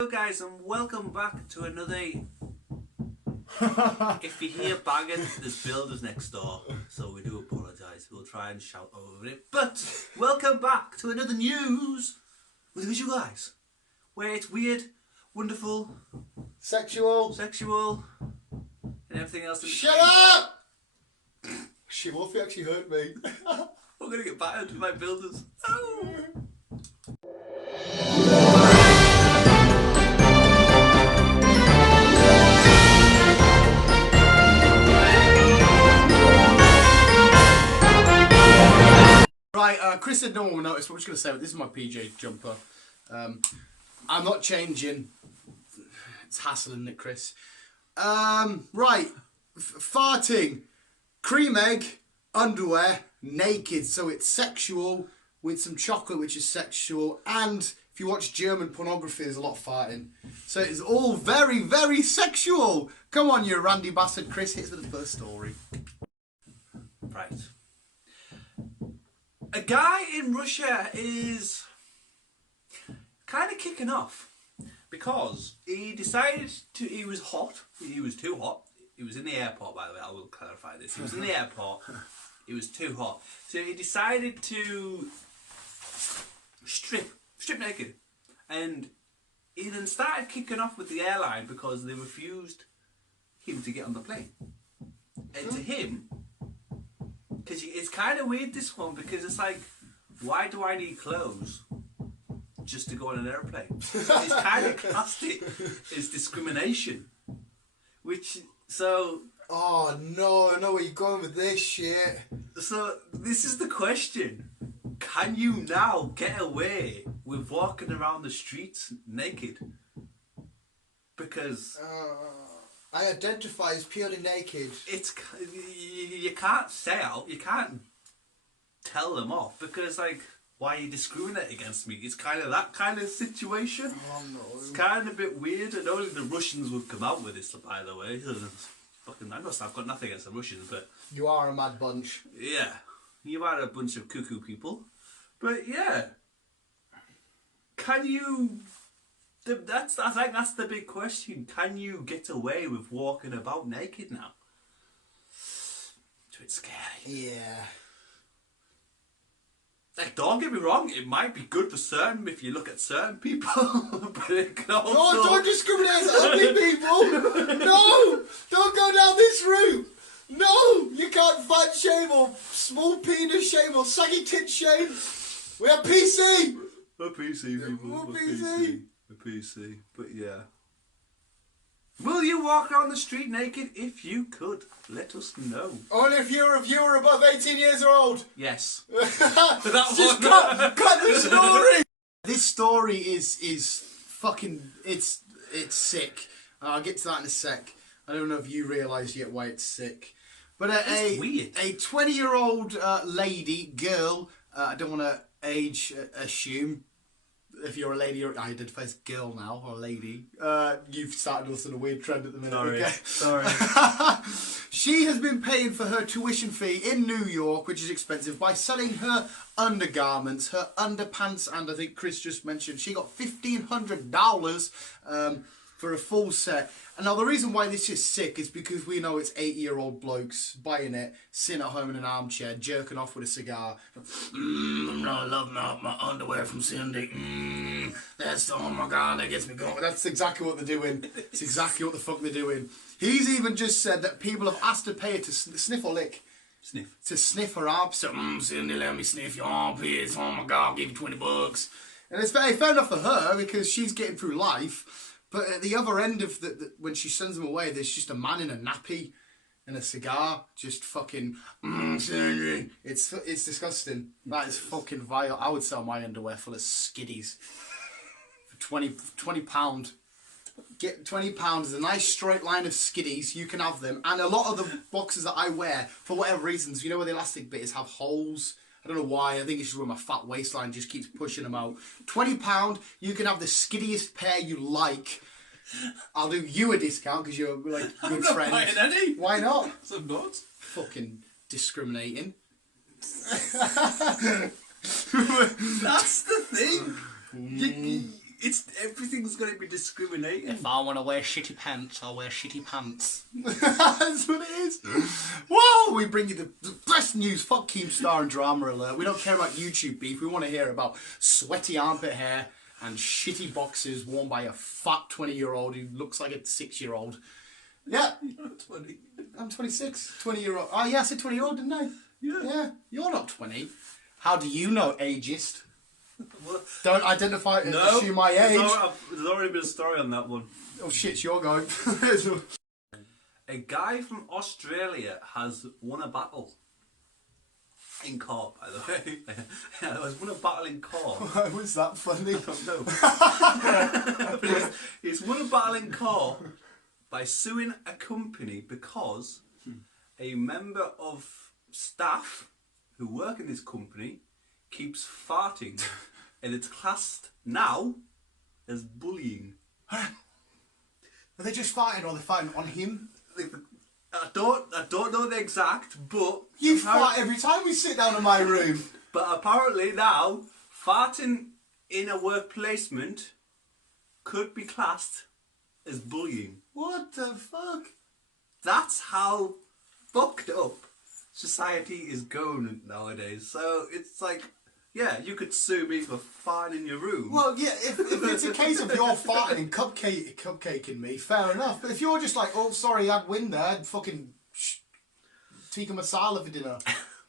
Hello guys and welcome back to another... If you hear banging, there's builders next door, so we do apologise. We'll try and shout over it. But welcome back to another news with you guys, where it's weird, wonderful, sexual, and everything else. Shut up! Shit, what if he actually hurt me? We're gonna get battered with my builders. Oh. Right, Chris said no one will notice, but I'm just going to say, this is my PJ jumper. I'm not changing. It's hassling it, Chris. Right, farting, cream egg, underwear, naked, so it's sexual, with some chocolate, which is sexual, and if you watch German pornography, there's a lot of farting. So it's all very, very sexual. Come on, you randy bastard, Chris, hit us with the first story. Right. A guy in Russia is kind of kicking off because he decided to, he was too hot. He was in the airport, by the way, I will clarify this. He was in the airport, he was too hot. So he decided to strip naked. And he then started kicking off with the airline because they refused him to get on the plane. And to him, because it's kind of weird, this one, because it's like, why do I need clothes just to go on an airplane? It's kind of classed it as discrimination. Which, so... Oh no, I know where you're going with this shit. So, this is the question. Can you now get away with walking around the streets naked? Because... I identify as purely naked. It's, you can't say out, you can't tell them off, because like, why are you discriminating against me? It's kind of that kind of situation. Oh no. It's kind of a bit weird. I don't think the Russians would come out with this, by the way. Fucking, I've got nothing against the Russians, but... You are a mad bunch. Yeah. You are a bunch of cuckoo people. But yeah. Can you... I think that's the big question. Can you get away with walking about naked now? It's a bit scary. Yeah. Like, don't get me wrong, it might be good for certain if you look at certain people, but it can also... No, don't discriminate against ugly people! No! Don't go down this route! No! You can't fat shame or small penis shame or saggy tit shame! We are PC! We're PC, people. We're PC. A PC, but yeah. Will you walk around the street naked? If you could, let us know. Only if you're a viewer above 18 years old. Yes. Just cut the story. This story is fucking it's sick. I'll get to that in a sec. I don't know if you realise yet why it's sick, but weird. A 20-year-old girl. I don't want to age assume. If you're a lady or I identify as girl now or a lady, you've started us on a weird trend at the minute. Sorry, okay? sorry. She has been paying for her tuition fee in New York, which is expensive, by selling her undergarments, her underpants, and I think Chris just mentioned she got $1,500 for a full set. And now the reason why this is sick is because we know it's 80-year-old blokes buying it, sitting at home in an armchair, jerking off with a cigar. I love my underwear from Cindy. That's, oh my God, that gets me going. That's exactly what they're doing. It's exactly what the fuck they're doing. He's even just said that people have asked to pay her to sniff or lick. Sniff. To sniff her arms. So, Cindy, let me sniff your armpits. Oh my God, I'll give you $20. And it's very fair enough for her because she's getting through life. But at the other end of when she sends them away, there's just a man in a nappy and a cigar, just fucking. It's disgusting. That is fucking vile. I would sell my underwear full of skiddies for £20. Get £20 is a nice straight line of skiddies. You can have them, and a lot of the boxes that I wear, for whatever reasons, you know where the elastic bit is, have holes. I don't know why. I think it's just where my fat waistline just keeps pushing them out. £20, you can have the skiddiest pair you like. I'll do you a discount because you're like good friends. I'm not buying any. Why not? I'm not. Fucking discriminating. That's the thing. everything's going to be discriminating. If I want to wear shitty pants, I'll wear shitty pants. That's what it is. Whoa! We bring you the best news. Fuck Keemstar and Drama Alert. We don't care about YouTube beef. We want to hear about sweaty armpit hair and shitty boxers worn by a fat 20-year-old who looks like a 6-year-old. Yeah. You're not 20. I'm 26. 20-year-old. Oh, yeah, I said 20-year-old, didn't I? Yeah. Yeah. You're not 20. How do you know, ageist? What? Don't identify and No. assume my age. There's already been a story on that one. Oh, shit, you're going. A guy from Australia has won a battle. In court, by the way. Has won a battle in court. Why was that funny? I don't know. But he's won a battle in court by suing a company because a member of staff who work in this company keeps farting, and it's classed now as bullying. Are they just fighting or are they fighting on him? I don't know the exact, but You fart every time we sit down in my room. But apparently now, farting in a work placement could be classed as bullying. What the fuck? That's how fucked up society is going nowadays. So it's like, yeah, you could sue me for farting in your room. Well, yeah, if it's a case of you're farting and cupcaking me, fair enough. But if you're just like, oh, sorry, I'd win there, I'd fucking tikka masala for dinner.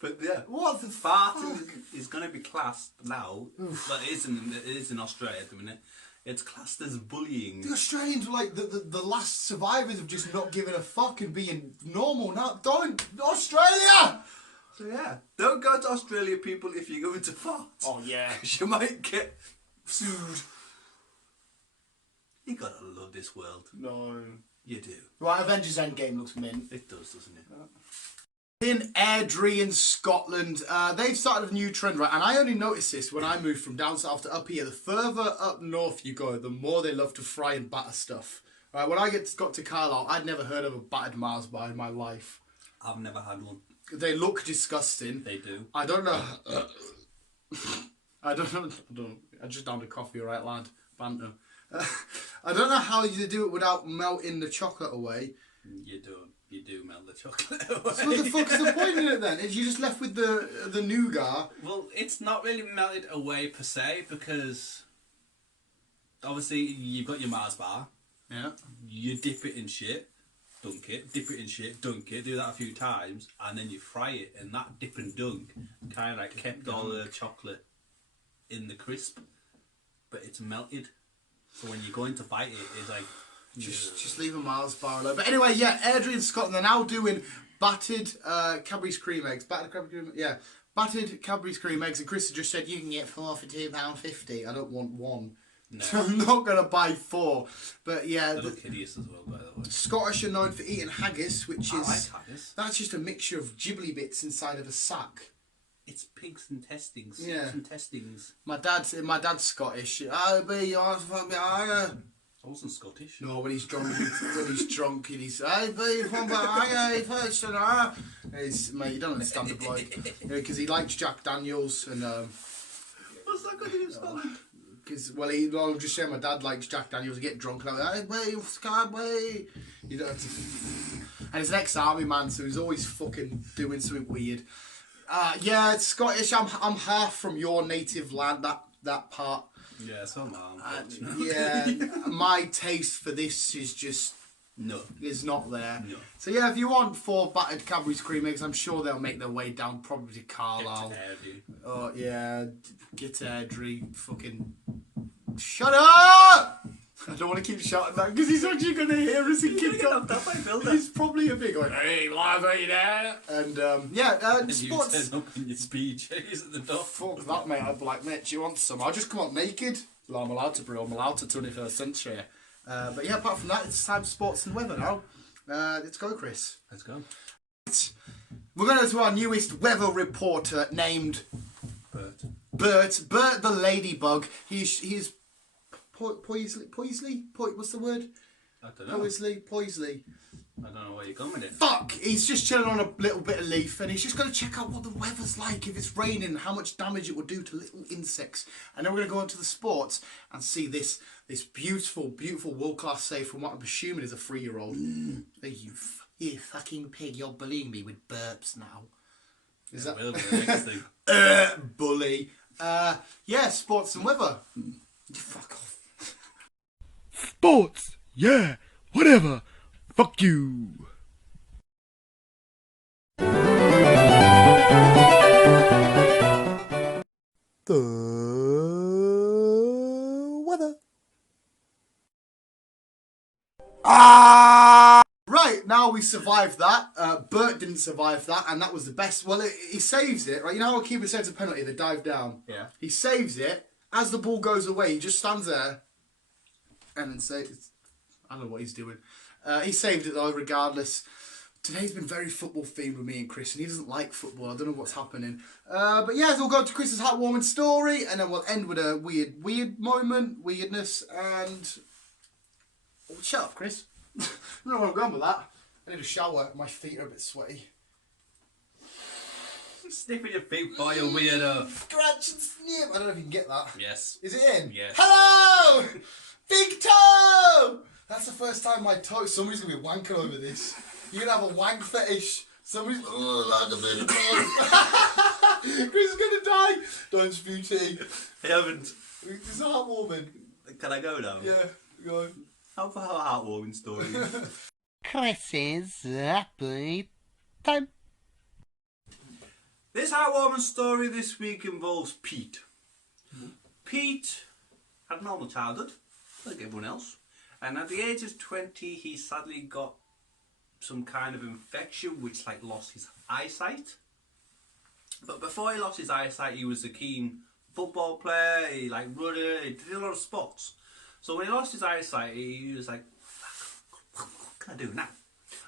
But yeah, What the farting is going to be classed now, but it is in Australia at the minute. It's classed as bullying. The Australians were like the last survivors of just not giving a fuck and being normal. Now, don't Australia! So yeah, don't go to Australia, people, if you're going to fart. Oh yeah. You might get sued. You gotta love this world. No. You do. Right, Avengers Endgame looks mint. It does, doesn't it? In Airdrie in Scotland, they've started a new trend, right? And I only noticed this when I moved from down south to up here. The further up north you go, the more they love to fry and batter stuff. Right, when I got to Carlisle, I'd never heard of a battered Mars bar in my life. I've never had one. They look disgusting. They do. I don't know. I don't know. I just downed a coffee, right, lad? Banter. I don't know how you do it without melting the chocolate away. You do. You do melt the chocolate away. So what the fuck is the point in it then? Is you just left with the nougat? Well, it's not really melted away per se because obviously you've got your Mars bar. Yeah. You dip it in shit, dunk it, dip it in shit, dunk it, do that a few times, and then you fry it, and that dip and dunk kind of like kept all the chocolate in the crisp, but it's melted. So when you're going to bite it, it's like Just leave a Mars bar alone. But anyway, yeah, Airdrie in Scotland, they're now doing battered Cadbury's cream eggs. Battered Cadbury's cream eggs. And Chris has just said you can get 4 for £2.50. I don't want one. No. I'm not going to buy 4. But yeah. They look hideous as well, by the way. Scottish are known for eating haggis, which I is... like haggis. That's just a mixture of ghibli bits inside of a sack. It's pigs and testings. Yeah. Pigs and testings. My dad's Scottish. I wasn't Scottish. No, when he's drunk, and he's mate, you don't understand the bloke, because he likes Jack Daniels and What's that got to do with Scotland? because I'm just saying my dad likes Jack Daniels. Get drunk and I'm like, hey, wait, you don't have to. And he's an ex-army man, so he's always fucking doing something weird. Yeah, it's Scottish. I'm half from your native land. That part. Yeah, so am I. Yeah, my taste for this is just is not there. No. So yeah, if you want 4 battered Cadbury's cream eggs, I'm sure they'll make their way down probably to Carlisle. Oh yeah, get to Airdrie. Fucking shut up! I don't want to keep shouting that because he's actually going to hear us and kick off. He's probably a big going, hey, live, are you there? And And sports. you turn up in your speed chase at the door. Fuck that, mate. I'd be like, mate, do you want some? I'll just come up naked. Well, I'm allowed to, bro. I'm allowed to 21st century. But yeah, apart from that, it's time for sports and weather now. Let's go, Chris. Let's go. We're going to go to our newest weather reporter named Bert. Bert the Ladybug. He's Poisley? What's the word? I don't know. Poisley. I don't know where you're going with it. Fuck! He's just chilling on a little bit of leaf and he's just going to check out what the weather's like, if it's raining, how much damage it will do to little insects. And then we're going to go into the sports and see this beautiful, beautiful world-class save from what I'm assuming is a 3-year-old. You fucking pig, you're bullying me with burps now. Is that... will be the next thing. Bully. Yeah, sports and weather. Fuck off. Sports, yeah, whatever. Fuck you. The weather. Right, now we survived that. Bert didn't survive that, and that was the best. Well, he saves it, right? You know how a keeper saves a penalty, they dive down? Yeah. He saves it. As the ball goes away, he just stands there and then saves. I don't know what he's doing. He saved it though, regardless. Today's been very football themed with me and Chris, and he doesn't like football. I don't know what's happening. But yeah, so we'll go to Chris's heartwarming story, and then we'll end with a weird moment, weirdness, and... Oh, shut up, Chris. I don't know where I'm going with that. I need a shower. My feet are a bit sweaty. Sniffing your feet, boy, you weirdo. Scratch and snip. I don't know if you can get that. Yes. Is it in? Yes. Hello! Big toe! That's the first time my toe... Somebody's going to be wanking over this. You're going to have a wank fetish. Somebody's... Oh, like a bit of toe. Chris is going to die. Don't spew tea. I haven't. It's heartwarming. Can I go now? Yeah, go on. How about a heartwarming story? Chris's happy time. This heartwarming story this week involves Pete. Pete had a normal childhood, like everyone else, and at the age of 20 he sadly got some kind of infection which lost his eyesight. But before he lost his eyesight, he was a keen football player, he running, he did a lot of sports. So when he lost his eyesight, he was like, what can I do now?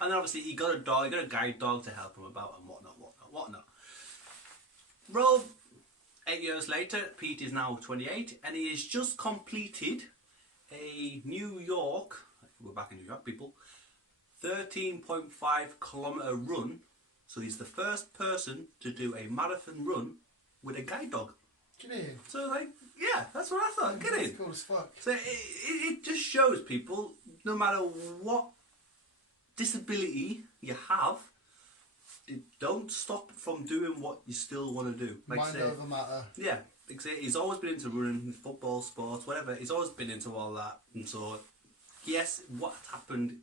And then obviously he got a dog, he got a guide dog to help him about and whatnot. Roll 8 years later, Pete is now 28 and he has just completed a New York, we're back in New York people, 13.5 kilometre run. So he's the first person to do a marathon run with a guide dog. Get in. So yeah, that's what I thought. Get in. Cool as fuck. So it just shows people, no matter what disability you have, don't stop from doing what you still want to do. Mind over matter. Yeah, he's always been into running, football, sports, whatever. He's always been into all that. And so, yes, what happened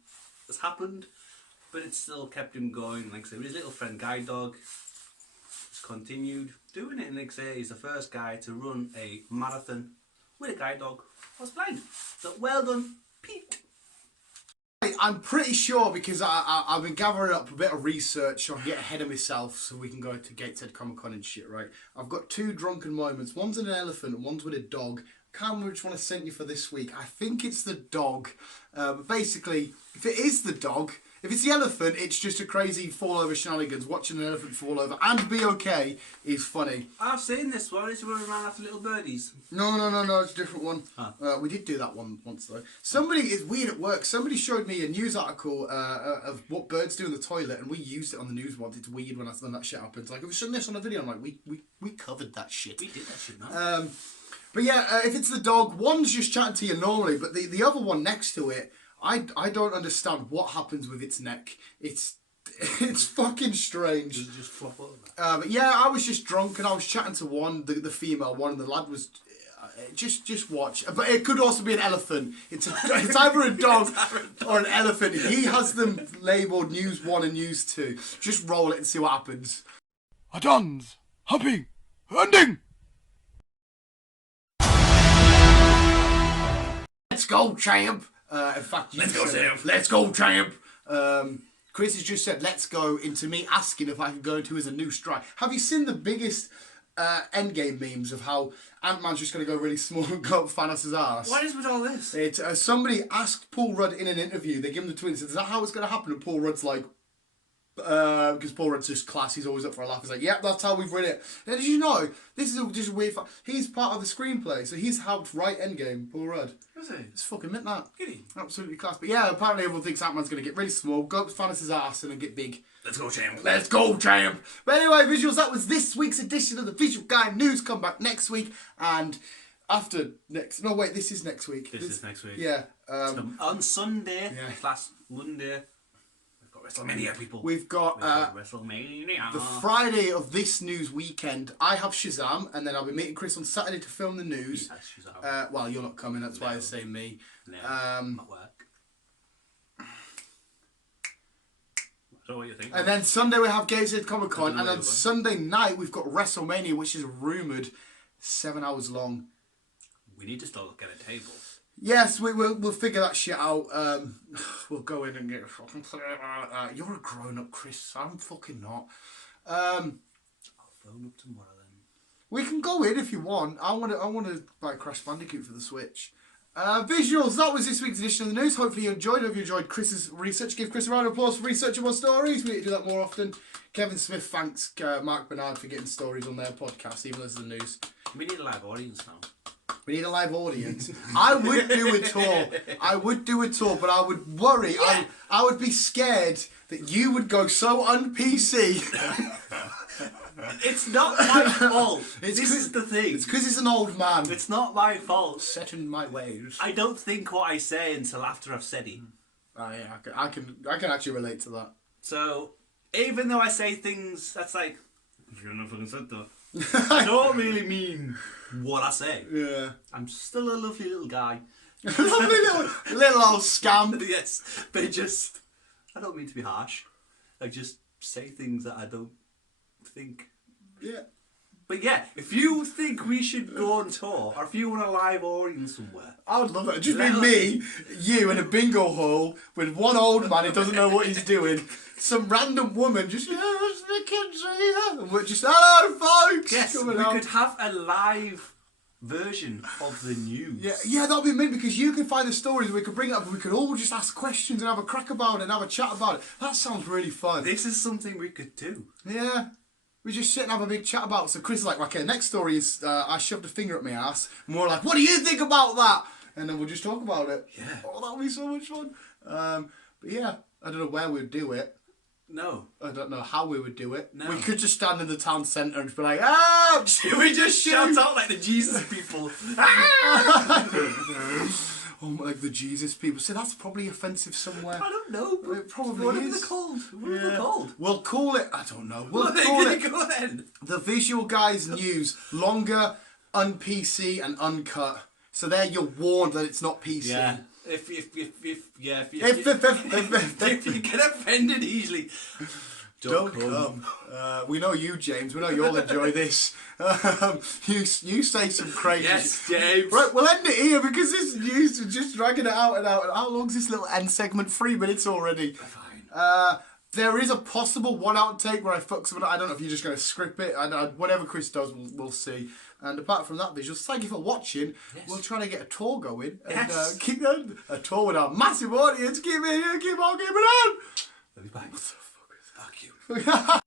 has happened, but it still kept him going. Like I say, his little friend Guide Dog just continued doing it. And like I say, he's the first guy to run a marathon with a guide dog who was blind. So well done, Pete. I'm pretty sure, because I've been gathering up a bit of research so I can get ahead of myself so we can go to Gateshead Comic Con and shit, right? I've got 2 drunken moments. One's an elephant and one's with a dog. Can't remember which one I sent you for this week. I think it's the dog. Basically, if it is the dog, if it's the elephant, it's just a crazy fall over shenanigans. Watching an elephant fall over and be okay is funny. I've seen this one. It's running around after little birdies. No, it's a different one. Huh. We did do that one once though. Somebody, it's weird at work, somebody showed me a news article of what birds do in the toilet, and we used it on the news once. It's weird when that shit happens. Like, I was showing this on a video, I'm like, we covered that shit. We did that shit, man. But yeah, if it's the dog, one's just chatting to you normally, but the other one next to it, I don't understand what happens with its neck. It's fucking strange. Does it just flop over? But yeah, I was just drunk and I was chatting to one, the female one, and the lad was just watch. But it could also be an elephant. It's either a dog or an elephant. He has them labelled News 1 and News 2. Just roll it and see what happens. A dance, hopping, hunting. Let's go, champ. In fact, Let's go, champ. Let's go, champ. Chris has just said, let's go, into me asking if I can go into as a new strike. Have you seen the biggest endgame memes of how Ant-Man's just going to go really small and go up Thanos' ass? What is with all this? Somebody asked Paul Rudd in an interview, they give him the twins, is that how it's going to happen? And Paul Rudd's like, Because Paul Rudd's just class, he's always up for a laugh. He's like, yep, that's how we've written it. And did you know, this is just a weird fact, he's part of the screenplay, so he's helped write Endgame, Paul Rudd. Is he? It's fucking mint, that. Giddy. Absolutely class. But yeah, apparently everyone thinks Ant-Man's going to get really small, go up Thanos' ass and then get big. Let's go, champ. Let's go, champ! But anyway, visuals, that was this week's edition of the Visual Guy News. Come back next week, and after next... No, wait, this is next week. This is next week. Yeah. On Sunday, Yeah. last Monday, we've got WrestleMania, people. We've got WrestleMania. the Friday of this news weekend. I have Shazam, and then I'll be meeting Chris on Saturday to film the news. Yes, Shazam. Well, you're not coming, that's why I say me. No, at work. So what you think? And then Sunday we have Guyz at Comic Con, and on Unbelievable. Sunday night we've got WrestleMania, which is rumoured 7 hours long. We need to start looking at a table. Yes, we'll figure that shit out. We'll go in and get a fucking... you're a grown-up, Chris. I'm fucking not. I'll phone up tomorrow then. We can go in if you want. I want to buy Crash Bandicoot for the Switch. Visuals, that was this week's edition of the news. Hopefully you enjoyed it. If you enjoyed Chris's research, give Chris a round of applause for researching more stories. We need to do that more often. Kevin Smith thanks Mark Bernard for getting stories on their podcast, even as the news. We need a live audience now. We need a live audience. I would do a tour. I would do a tour, but I would worry. Yeah. I would be scared that you would go so un-PC. It's not my fault. This is the thing. It's because he's an old man. It's not my fault. Set in my ways. I don't think what I say until after I've said it. Oh yeah, I can actually relate to that. So, even though I say things that's like, you're not fucking said that. I don't really mean what I say. Yeah. I'm still a lovely little guy. Lovely little old scamp. Yes, but I don't mean to be harsh. I just say things that I don't think. Yeah. But yeah, if you think we should go on tour, or if you want a live audience somewhere, I would love it. Just be me, you, in a bingo hall with one old man who doesn't know what he's doing. Some random woman just, yeah, it's the kids here. And we're just, hello, folks. yes, we coming out. could have a live version of the news. Yeah, that'd be mint because you can find the stories. We could bring it up. And we could all just ask questions and have a crack about it and have a chat about it. That sounds really fun. This is something we could do. Yeah. We just sit and have a big chat about it. So Chris is like, okay, next story is I shoved a finger up my ass. And we're like, what do you think about that? And then we'll just talk about it. Yeah. Oh, that would be so much fun. But yeah, I don't know where we'd do it. No. I don't know how we would do it. No. We could just stand in the town centre and just be like, ah! We just shout out like the Jesus people. Oh, like the Jesus people. So that's probably offensive somewhere. I don't know. But It probably what is. are they called? What are they called? We'll call it, I don't know. We'll What are call they it going to go then? the Visual Guys News. Longer, un-PC and uncut. So there you're warned that it's not PC. Yeah. If you get offended easily, Don't come. We know you, James. We know you'll enjoy this. You say some crazy. Yes, James. Right, we'll end it here because this news is just dragging it out and out. And how long's this little end segment? 3 minutes already. Fine. There is a possible one outtake where I fuck something up. I don't know if you're just going to script it. Whatever Chris does, we'll see. And apart from that, visuals, thank you for watching. Yes. We'll try to get a tour going. And Yes. keep a tour with our massive audience. Keep it here, keep on, keep it on. Let me back. What the fuck is that? Fuck you.